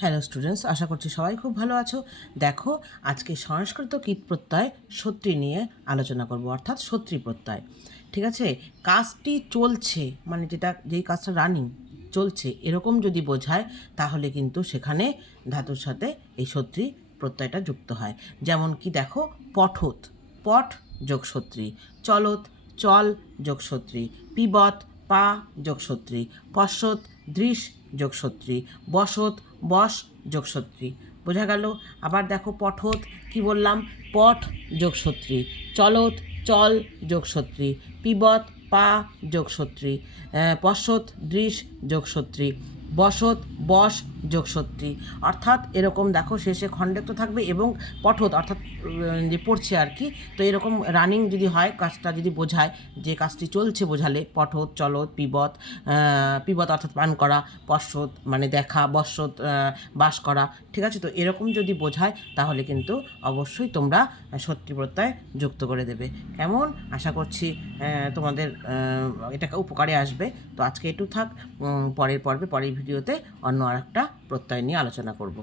Hello students, আশা করছি সবাই খুব ভালো আছো। দেখো, আজকে সংস্কৃত কীট প্রত্যয় সত্রী নিয়ে আলোচনা করব, অর্থাৎ সত্রী প্রত্যয়। ঠিক আছে, কাজটি চলছে মানে যেই কাজটা রানিং চলছে এরকম যদি বোঝায় তাহলে কিন্তু সেখানে ধাতুর সাথে এই সত্রী প্রত্যয়টা যুক্ত হয়। যেমন কি দেখো, পঠোত পঠ যোগ সত্রী, চলত চল যোগ সত্রী, পিবত পা যোগ সত্রী, পশ্যত দৃশ যোগ সত্রী, বসত বস যোগ সত্রী। বোঝা গেল? আবার দেখো, পঠোত কি বললাম, পঠ যোগ সত্রী, চলত চল যোগ সত্রী, পিবত পা যোগ সত্রী, পশ্যত দৃশ যোগ সত্রী, বসত বস যোগ সত্রী। অর্থাৎ এরকম দেখো শেষে খণ্ডেক্ত থাকবে এবং পঠোত অর্থাৎ যে পড়ছে আর কি। তো এরকম রানিং যদি হয়, কাজটা যদি বোঝায় যে কাজটি চলছে বোঝালে পঠোত চলত পিবত, পিবত অর্থাৎ পান করা, পশ্যত মানে দেখা, বশ্যত বাস করা। ঠিক আছে, তো এরকম যদি বোঝায় তাহলে কিন্তু অবশ্যই তোমরা সত্যি প্রত্যয় যুক্ত করে দেবে। কেমন? আশা করছি তোমাদের এটাকে উপকারে আসবে। তো আজকে একটু থাক, পরের ভিডিওতে অন্য আর একটা প্রত্যয় নিয়ে আলোচনা করব।